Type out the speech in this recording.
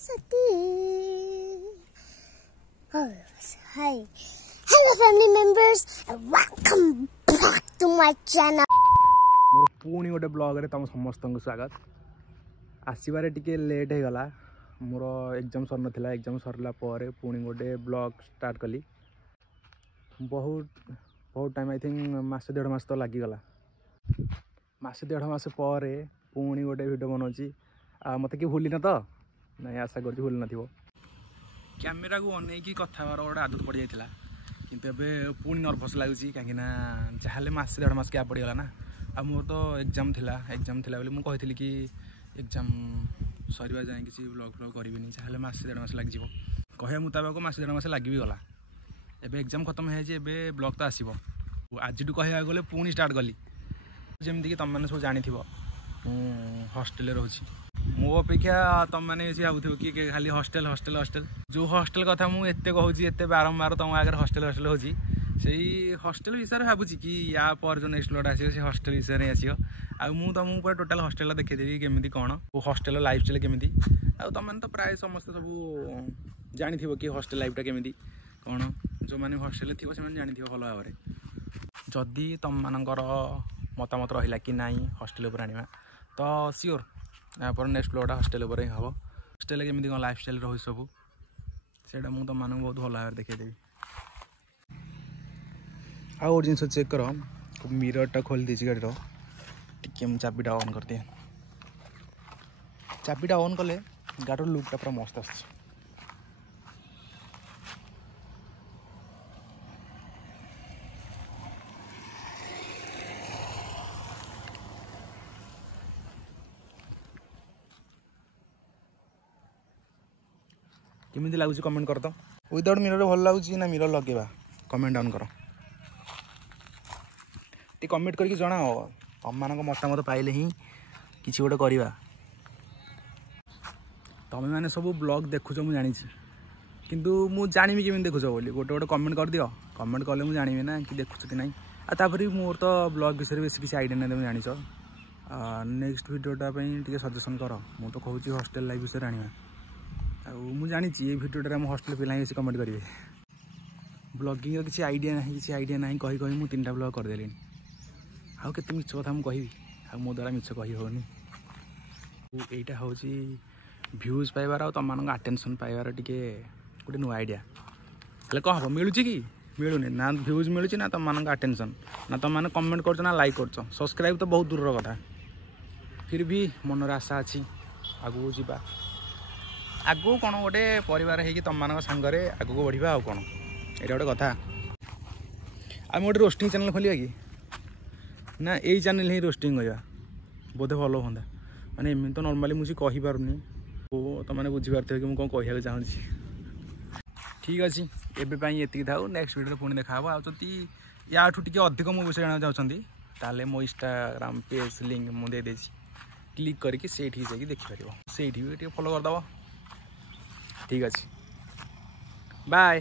Saraswati. Oh, hi. Hello family members and welcome back to my channel. मोर पुणी गोटे blog रे तुम समस्त को स्वागत। आसबार टिके लेट हो गला, मोर एग्जाम सर नाला। एग्जाम सरला पर पुणी गोटे ब्लॉग स्टार्ट कली। बहुत टाइम आई थिंक मासे डेढ़ मास तो लगिगला। मासे डेढ़ मास पर पुणी गोटे वीडियो बनाऊँगी। मत कि भूल न तो नहीं, आशा कर भूल न। कैमेरा को अनेक कथबार गोटे आदत पड़ जाता, किंतु एबे पुणी नर्भस लगुच कहीं जहाँ मासे डेढ़ मास गैप पड़गला ना। आ मोर तो एग्जाम थिला बोली मुझे कही कि एग्जाम सरीबा जाए किसी ब्लॉग फ्लॉग करी जहाँ मासे डेढ़ मास लग कह मुताबिक मासे डेढ़ मास लगी गला। एबे एग्जाम खत्म है ब्लॉग तो आसो। आज कह गले पुणी स्टार्ट कली। जमीक तुम मैंने सब जानी हॉस्टेल रोचे। मो अपेक्षा तुम मैंने भावुव कि खाली हॉस्टेल हॉस्टेल हॉस्टेल जो हॉस्टेल कथा मुझे कहूँ एत बारंबार तुम आगे हॉस्टेल हॉस्टेल हो हॉस्टेल विषय भावुँ कि या पर जो नेक्स्ट ब्लॉग आसो से हॉस्टेल विषय में आसो। आउ तुमको पूरा टोटाल हॉस्टेल देखीदेवी केमी कौन हॉस्टेल लाइफ स्टाइल केमी। तुम तो प्राय समस्त सब जानी कि हॉस्टेल लाइफटा केमी कौन। जो मैंने हॉस्टेल थी से जानी भल भाव में। जदि तुम मानकर मतामत रहा कि नाई हॉस्टेल उपर आने तो सियोर यहाँ नेक्स्ट ब्लॉगटा हॉस्टेल उपर ही हम। हॉस्टेल केमी कौन लाइफ स्टाइल रोज सब से तुम मानक बहुत भल भाव में देखीदेवी। आउ जिन चेक कर, मिररटा खोल दी गाड़ी टी चाबीटा ऑन कर दिए। चाबीटा ऑन कले गाड़ी लुकटा पूरा मस्त आस। केमी लगुच कमेंट कर तो। विदाउट मिरर भल लगुच ना मिरर लगेगा कमेंट डाउन कर। टी कमेंट करके जनाओ तुम मान मतामत पाइले ही किसी गोटे करवा। तुम मैंने सब ब्लॉग देखुच मुझे जानी, किंतु मुझे जानी केमी देखुच बोली गोटे गोटे कमेंट कर दियो। कमेंट कले मुझे जानी ना कि देखुच कि नहीं। आपर मोर तो ब्लॉग विषय बेस किसी आइडिया नहीं तुम जानी। नेक्स्ट वीडियोटा टे सजेसन कर। मु तो कहूँ हॉस्टेल लाइफ विषय आने। मुझे जानी ये वीडियोटा हॉस्टेल पिला ही कमेंट करेंगे। ब्लॉगिंग किसी आइडिया ना कही कही मुझे 3टा ब्लॉग करदेली। आउ के मिछ कथा मुझे कह मो द्वारा मिछ कही होनी। यहीटा हूँ भ्यूज पाइबार आ तुम मान आटेंशन पाइबार टे गोटे नुआ आइडिया। हेल्ले कौन हम मिलूँ कि मिलूनी ना भ्यूज मिलूँ ना तुम मान आटेंशन ना तुम मैंने कमेंट कर ना लाइक कर। सब्सक्राइब तो बहुत दूर कथा, फिर भी मनर आशा अच्छी आगू जावा। आगू कौन गोटे परिवार है तुम मान सांगरे आगू बढ़िया। आउ कौन ये गोटे कथा। आम गोटे रोस्टिंग चैनल खोलिया कि ना यही चैनल ही रोस्टिंग करवा बोधे भल हाँ। मैंने एमती तो नॉर्मली मुझे कहीपरूनी तो मैंने बुझीपारे कि मुझे कौन कहना चाहूँगी। ठीक अच्छे एवं ये था। नेक्स्ट वीडियो पुणी देखा। आदि या टे अधिक मो विषय जाना चाहते ताले मो इंस्टाग्राम पेज लिंक मुझे दे क्लिक करके सेठी जाकि देखिपार से फॉलो करदे। ठीक अच्छे बाय।